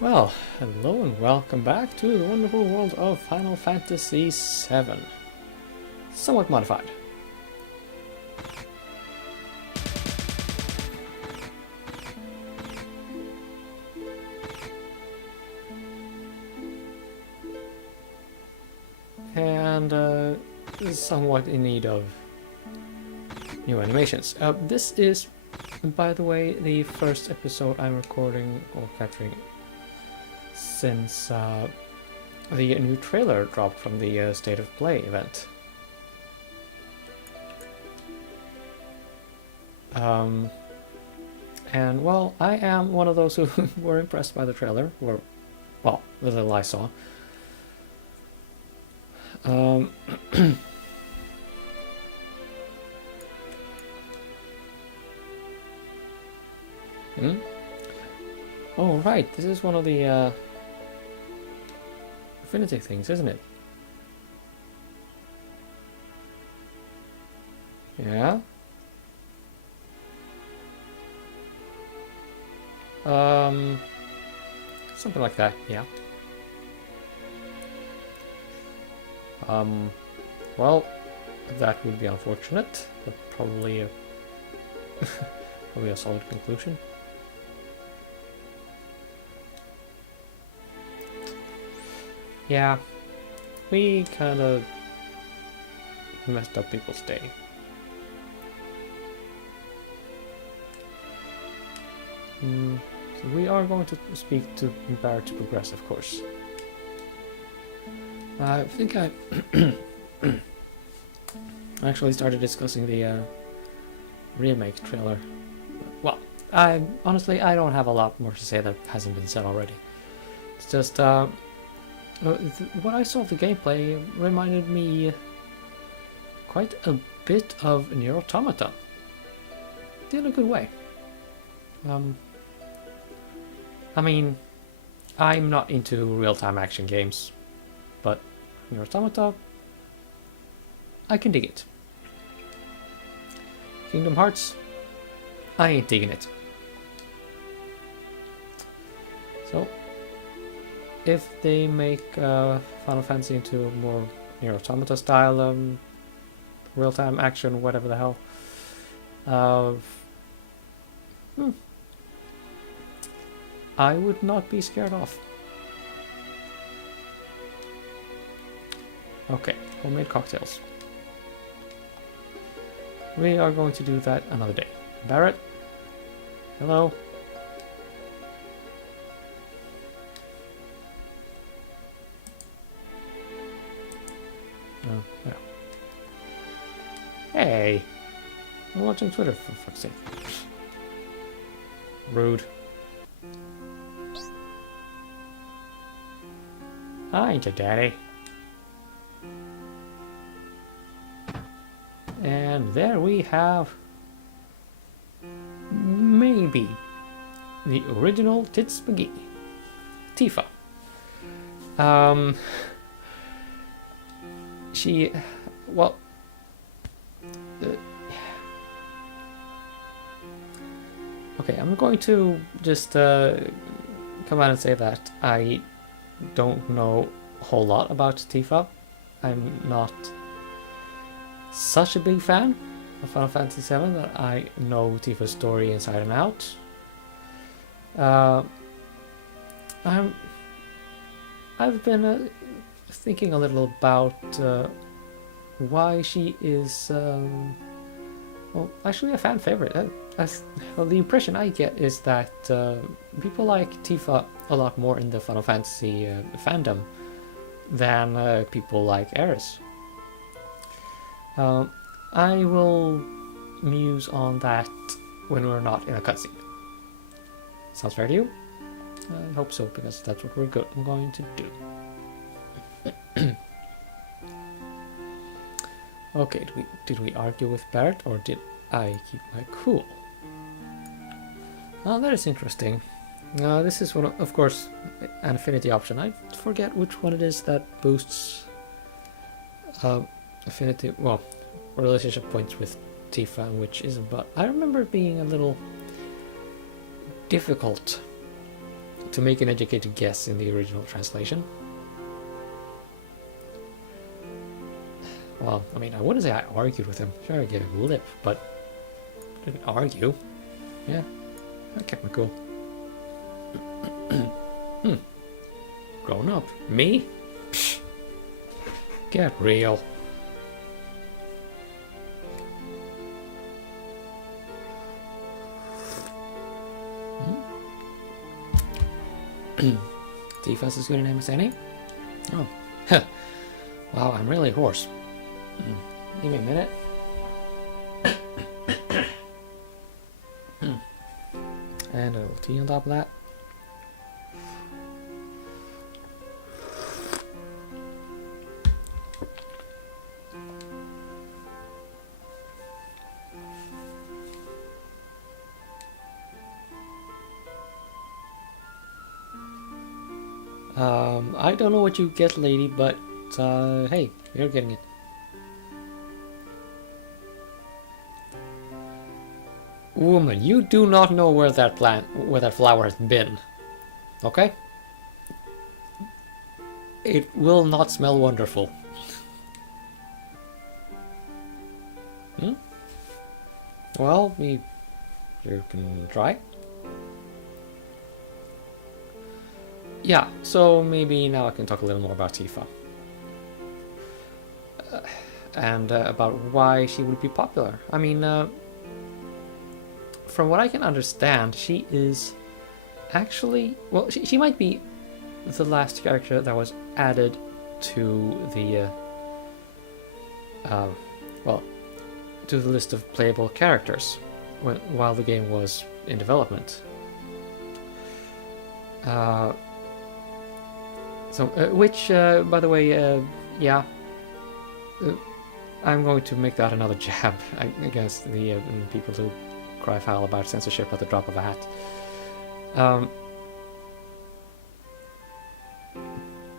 Well, hello and welcome back to the wonderful world of Final Fantasy VII. Somewhat modified. And is somewhat in need of new animations. This is, by the way, the first episode I'm recording or capturing since the new trailer dropped from the State of Play event. And well, I am one of those who were impressed by the trailer, or well, the little I saw. Oh right, this is one of the Infinity things, isn't it? Yeah. Something like that, yeah. Well, that would be unfortunate, but probably a probably a solid conclusion. Yeah, we kind of messed up people's day. So we are going to speak to Barrett to progress, of course. I think I actually started discussing the remake trailer. Well, I honestly don't have a lot more to say that hasn't been said already. It's just what I saw of the gameplay reminded me quite a bit of Nier Automata, in a good way. I mean, I'm not into real-time action games, but Nier Automata, I can dig it. Kingdom Hearts, I ain't digging it. So, if they make Final Fantasy into a more Nier Automata style real-time action, whatever the hell, I would not be scared off. Okay, homemade cocktails. We are going to do that another day. Barrett, hello. Oh, yeah. Hey, I'm watching Twitter for fuck's sake. Rude. I ain't your daddy. And there we have maybe the original Tits McGee, Tifa. She, well, okay, I'm going to just come out and say that I don't know a whole lot about Tifa. I'm not such a big fan of Final Fantasy VII that I know Tifa's story inside and out. I've been thinking a little about why she is, well, actually a fan favorite. Well, the impression I get is that people like Tifa a lot more in the Final Fantasy fandom than people like Aeris. I will muse on that when we're not in a cutscene. Sounds fair to you? I hope so, because that's what I'm going to do. Okay, did we argue with Barrett, or did I keep my cool? Oh, that is interesting. This is one of course, an affinity option. I forget which one it is that boosts affinity, well, relationship points with Tifa and which isn't, but I remember it being a little difficult to make an educated guess in the original translation. Well, I mean, I wouldn't say I argued with him. Sure, I gave him lip, but I didn't argue. Yeah, I kept my cool. Grown up. Me? Psh. Get real. Tifa's as good a name as any? Oh. Wow, I'm really hoarse. Give me a minute. And a little tea on top of that. I don't know what you get, lady, but hey, you're getting it. Woman, you do not know where that flower has been. Okay? It will not smell wonderful. Well, you can try. Yeah, so maybe now I can talk a little more about Tifa. And about why she would be popular. I mean, from what I can understand, she is actually... Well, she might be the last character that was added to the... to the list of playable characters while the game was in development. Which, by the way, yeah, I'm going to make that another jab against the people who cry foul about censorship at the drop of a hat.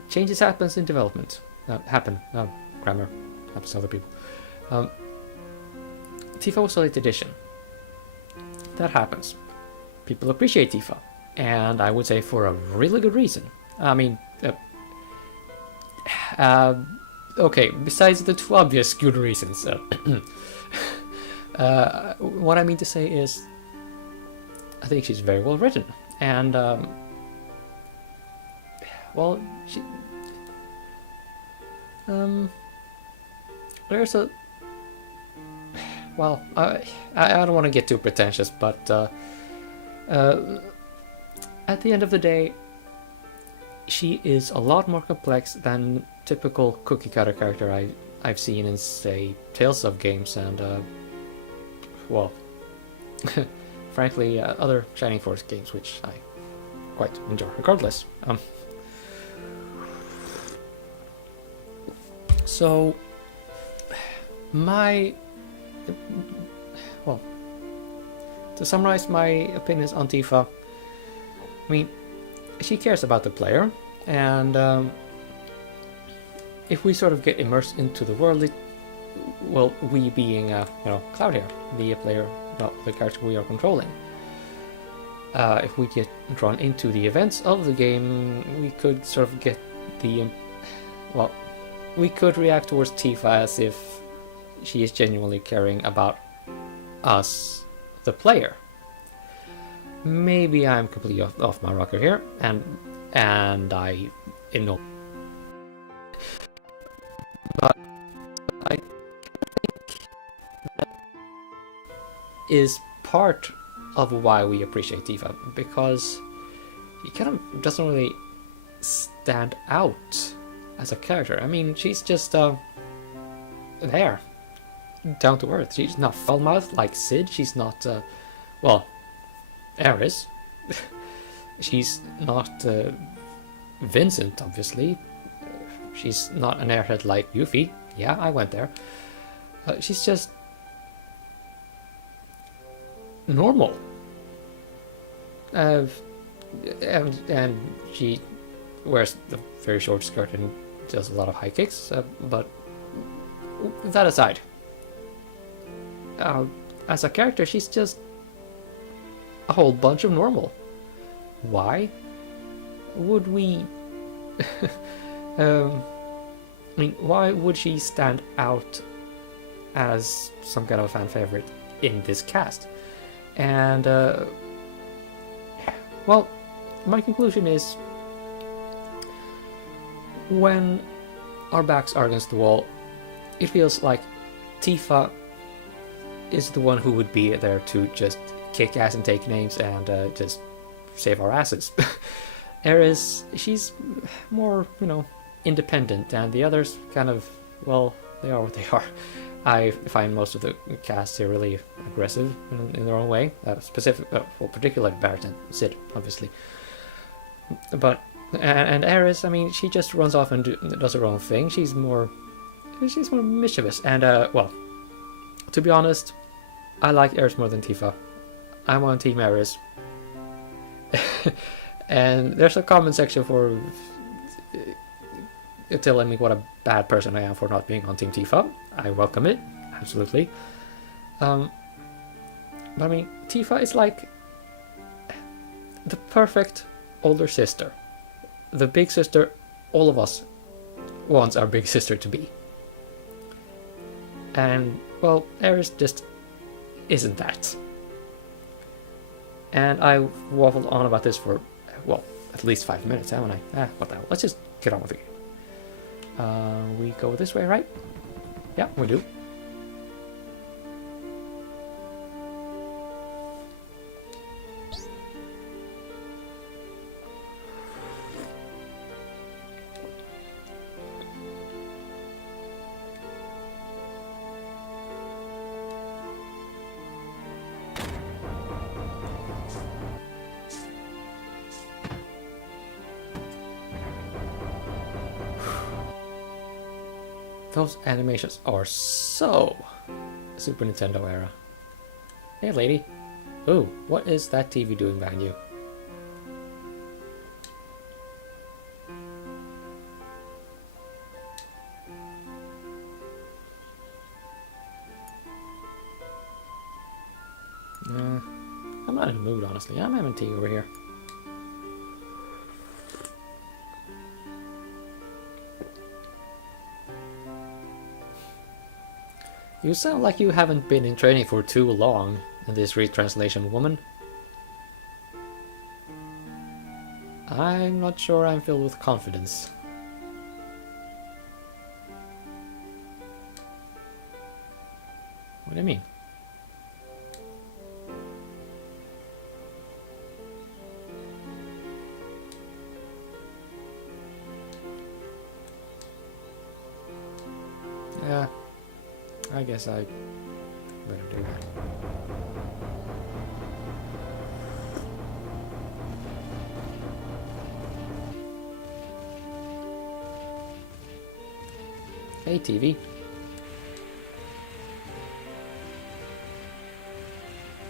Changes happens in development. Grammar happens to other people. Tifa was a late edition. That happens. People appreciate Tifa, and I would say for a really good reason. I mean, okay, besides the two obvious good reasons, what I mean to say is, I think she's very well written, and well, she, there's a, well, I don't want to get too pretentious, but at the end of the day, she is a lot more complex than typical cookie cutter character I've seen in, say, Tales of games and, well, frankly, other Shining Force games, which I quite enjoy regardless. So, well, to summarize my opinions on Tifa, I mean, she cares about the player, and if we sort of get immersed into the world, well, we being, Cloud here, the player, the character we are controlling. If we get drawn into the events of the game, we could sort of get the, well, we could react towards Tifa as if she is genuinely caring about us, the player. Maybe I'm completely off my rocker here, and I know, but I think that is part of why we appreciate Tifa, because she kind of doesn't really stand out as a character. I mean, she's just there, down to earth. She's not foul-mouthed like Sid. She's not, well, Aerith. She's not Vincent, obviously. She's not an airhead like Yuffie. Yeah, I went there. She's just normal. And she wears a very short skirt and does a lot of high kicks. But that aside, as a character, she's just a whole bunch of normal. Why? would we... I mean, why would she stand out as some kind of a fan favorite in this cast? And, well, my conclusion is, when our backs are against the wall, it feels like Tifa is the one who would be there to just kick ass and take names and just save our asses. Aerith, she's more, independent, and the others kind of, well, they are what they are. I find most of the cast here really aggressive in their own way. Particularly Barrett and Sid, obviously. But and Aerith, I mean, she just runs off and does her own thing. She's more mischievous. And well, to be honest, I like Aerith more than Tifa. I'm on Team Aerith. And there's a comment section for telling me what a bad person I am for not being on Team Tifa. I welcome it, absolutely. But I mean, Tifa is like the perfect older sister. The big sister all of us wants our big sister to be. And, well, Aerith just isn't that. And I waffled on about this for, well, at least 5 minutes, haven't I? What the hell? Let's just get on with it. We go this way, right? Yeah, we do. Those animations are so Super Nintendo era. Hey, lady. Ooh, what is that TV doing behind you? I'm not in the mood, honestly. I'm having tea over here. You sound like you haven't been in training for too long in this retranslation, woman. I'm not sure I'm filled with confidence. What do you mean? Yeah. I guess I better do that. Hey, TV.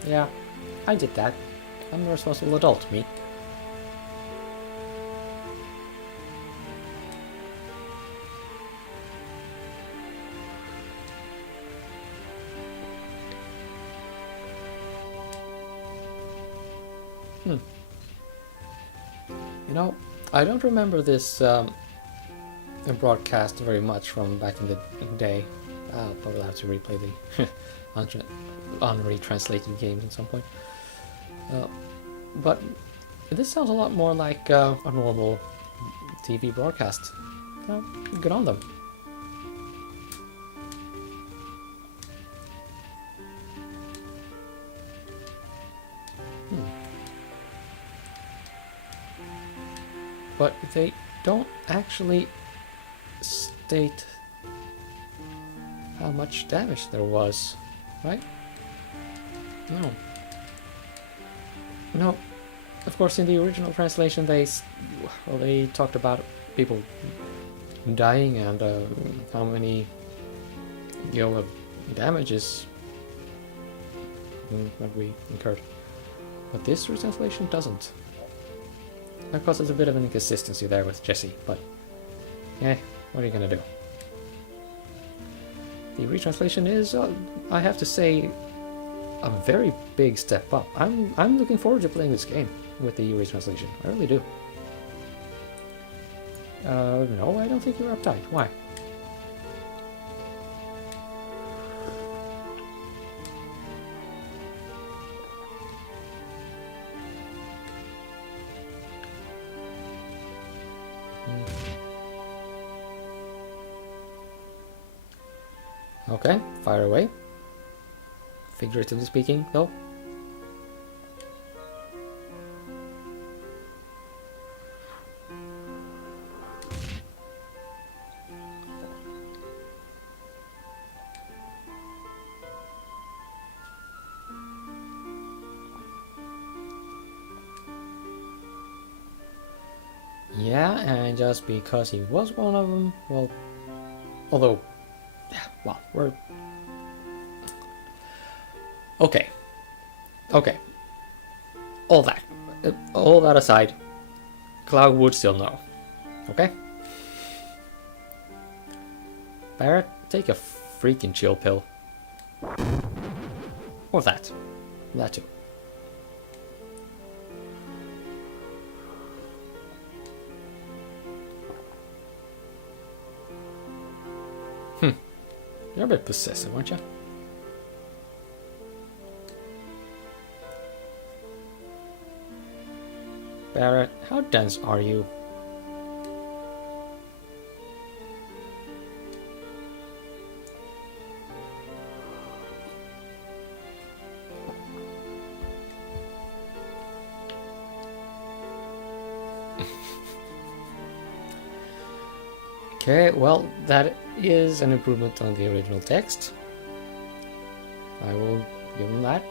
Yeah, I did that. I'm a responsible adult, me. You know, I don't remember this broadcast very much from back in the day. I'll probably have to replay the unretranslated games at some point. But this sounds a lot more like a normal TV broadcast. Good on them. But they don't actually state how much damage there was, right? No. No. Of course, in the original translation, they talked about people dying and how many, damages that we incurred. But this translation doesn't. That causes a bit of an inconsistency there with Jesse, but what are you gonna do? The retranslation is, I have to say, a very big step up. I'm looking forward to playing this game with the retranslation. I really do. No, I don't think you're uptight. Why? Okay, fire away. Figuratively speaking, though. Yeah, and just because he was one of them, well, although, yeah, well, we're... Okay. Okay. All that aside, Cloud would still know. Okay? Barrett, take a freaking chill pill. Or that. That too. You're a bit possessive, aren't you? Barrett, how dense are you? Okay, well, that is an improvement on the original text. I will give him that.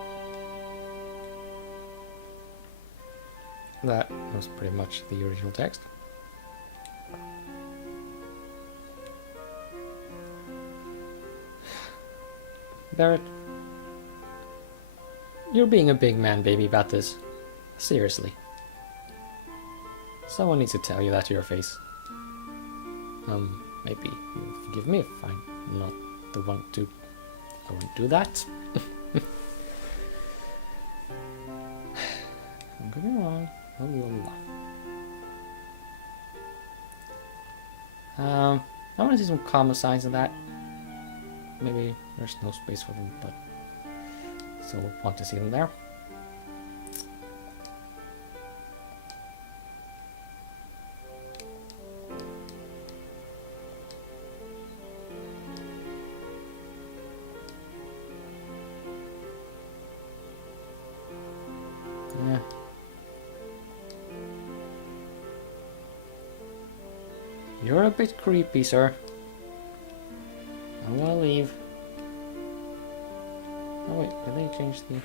That was pretty much the original text. Barrett, you're being a big man baby about this. Seriously. Someone needs to tell you that to your face. Maybe you'll forgive me if I'm not the one to go and do that. Don't get me wrong. I want to see some common signs of that. Maybe there's no space for them, but still want to see them there. Yeah. You're a bit creepy, sir. I'm gonna leave. Oh wait, did they change the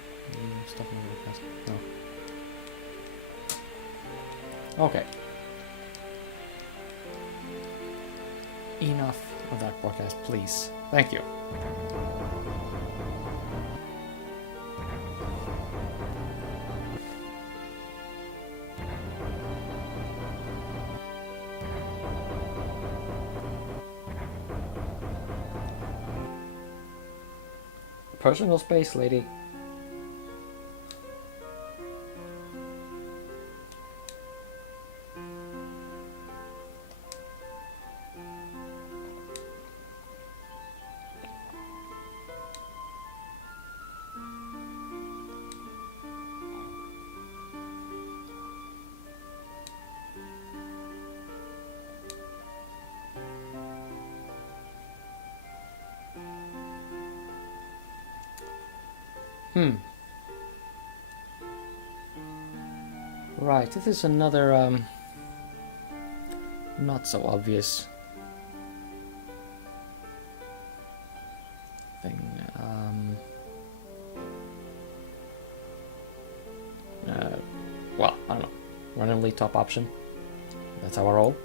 stuff in the past? No. Okay. Enough of that broadcast, please. Thank you. Personal space, lady. Right, this is another not so obvious thing. Well, I don't know. Randomly top option. That's how I roll.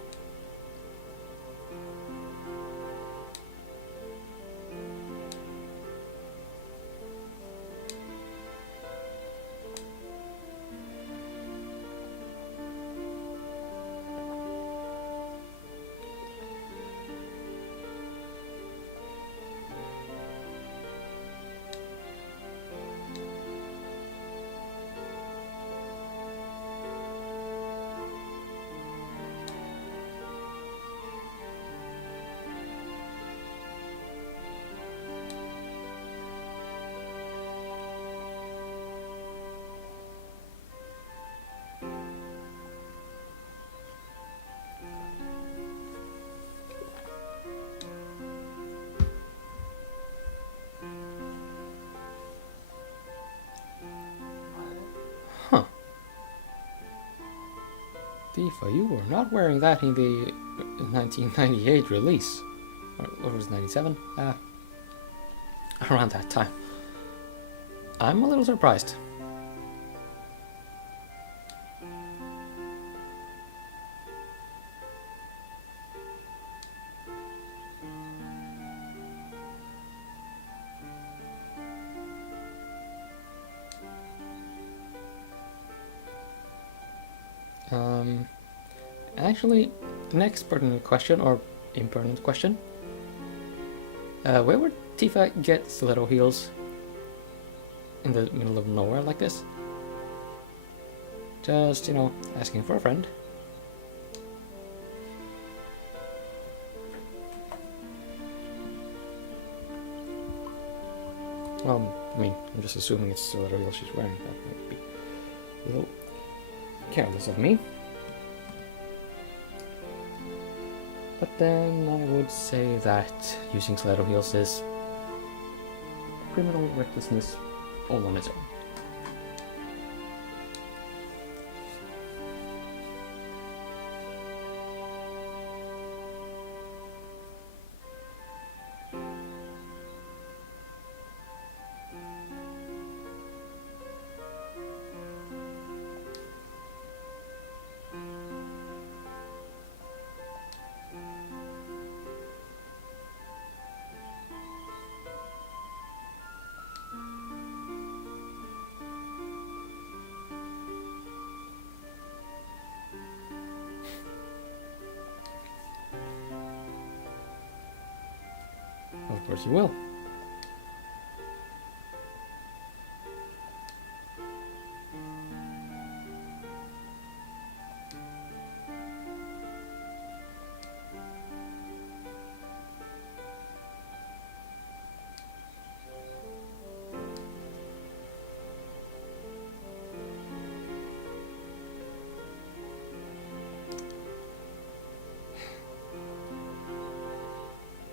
Tifa, you were not wearing that in the 1998 release. Or was it 97? Around that time. I'm a little surprised. Actually, next pertinent question, or impertinent question. Where would Tifa get stiletto heels in the middle of nowhere like this? Just, asking for a friend. Well, I'm just assuming it's stiletto heels she's wearing. That might be a little careless of me. But then I would say that using stiletto heels is criminal recklessness all on its own. Of course you will.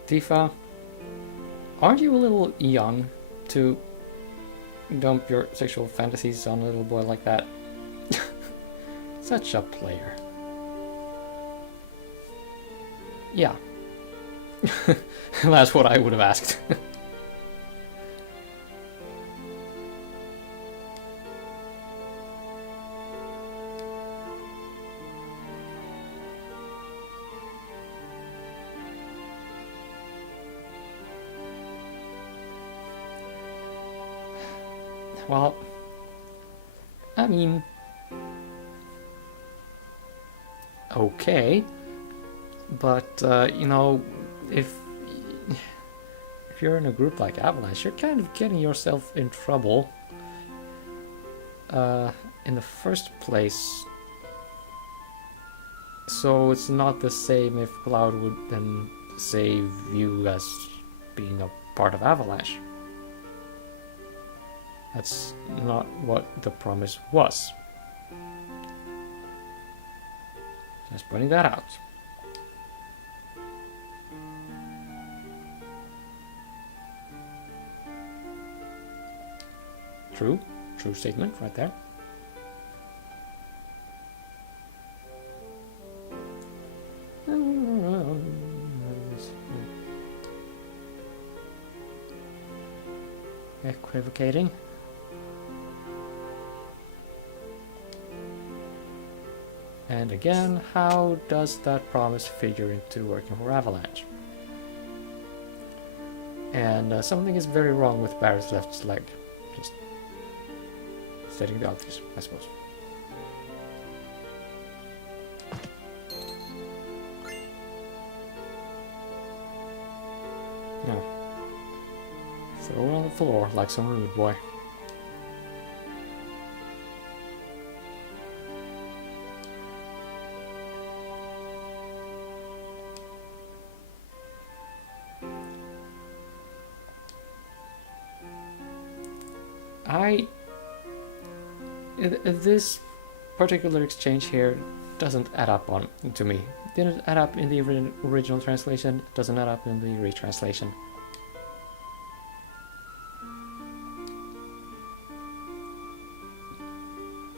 Tifa, aren't you a little young to dump your sexual fantasies on a little boy like that? Such a player. Yeah. That's what I would have asked. Well, okay, but if you're in a group like Avalanche, you're kind of getting yourself in trouble in the first place. So it's not the same if Cloud would then save you as being a part of Avalanche. That's not what the promise was. Just pointing that out. True statement right there. Equivocating. And again, how does that promise figure into working for Avalanche? And something is very wrong with Barrett's left leg. Just stating the obvious, I suppose. No. Throw it on the floor like some rude boy. This particular exchange here doesn't add up to me. Didn't add up in the original translation, doesn't add up in the retranslation.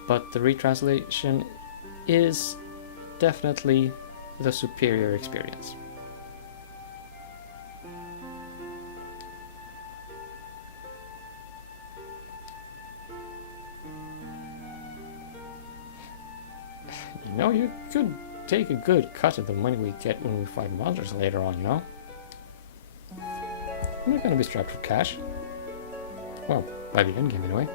But the retranslation is definitely the superior experience. You know, you could take a good cut of the money we get when we fight monsters later on, you know? I'm not gonna be strapped for cash. Well, by the endgame anyway.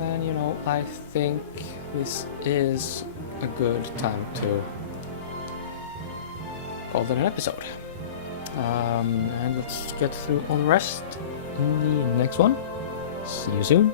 And you know, I think this is a good time to call it an episode. And let's get through all the rest in the next one. See you soon.